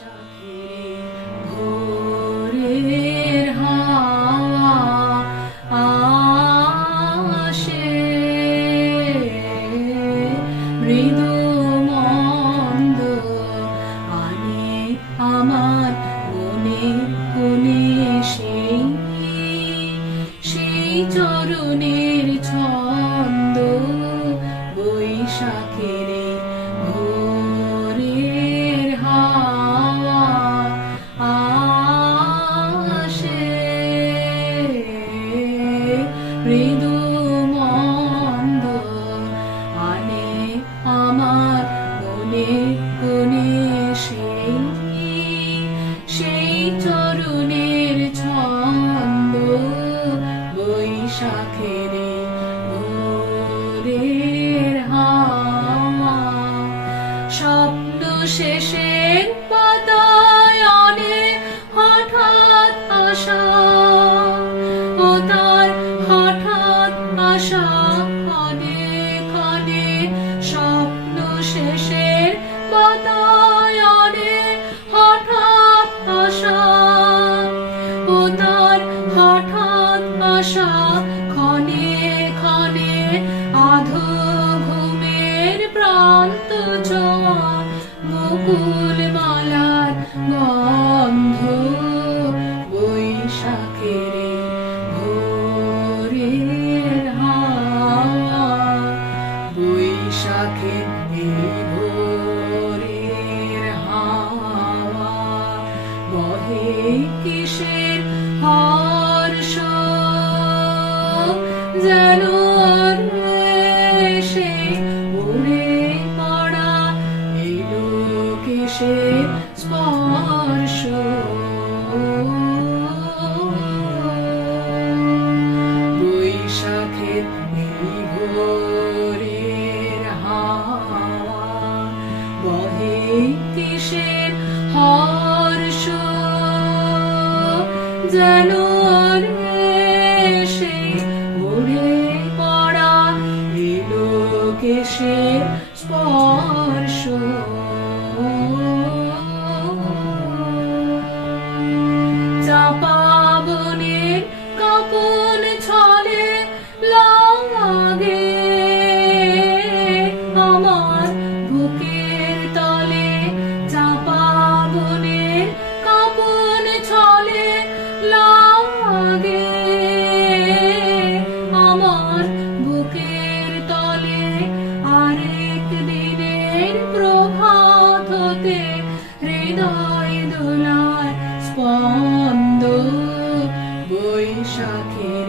বৈশাখের ভোরের হাওয়া আসে মৃদু মন্দ আনে আমার মনে কোণে সেই চরণের ছন্দ বৈশাখের ভোরের হাওয়া আসে মৃদু মন্দ আনে আমার মনে কোণে সেই চরণের ছন্দ বৈশাখের ভোরের হাওয়া স্বপ্ন শেষের পাতায় আনে হঠাৎ আশা ও তার হঠাৎ আশা ক্ষণে ক্ষণে স্বপ্ন শেষের পাতায় আনে হঠাৎ আশা ও তার হঠাৎ আশা ক্ষণে ক্ষণে আধো ঘুমের প্রান্ত ছোঁয়া বকুল মালার গন্ধ বৈশাখের ভোরের হাওয়া বৈশাখের ভোরের হাওয়া বহে কিসের হর্ষ যেন সে উড়ে পড়া এলো কিসের স্পর্শ বৈশাখের ভোরের হাওয়া বহে কিসের হর্ষ যেন সে উড়ে পড়া এলো কিসের স্পর্শ চাপা বনের কাপন ছলে লাগে আমার বুকের তলে চাপা বনের কাপন ছলে লাগে আমার বুকের তলে আরেক দিনের প্রভাত হতে হৃদয় দোলার স্পন্দ বৈশাখের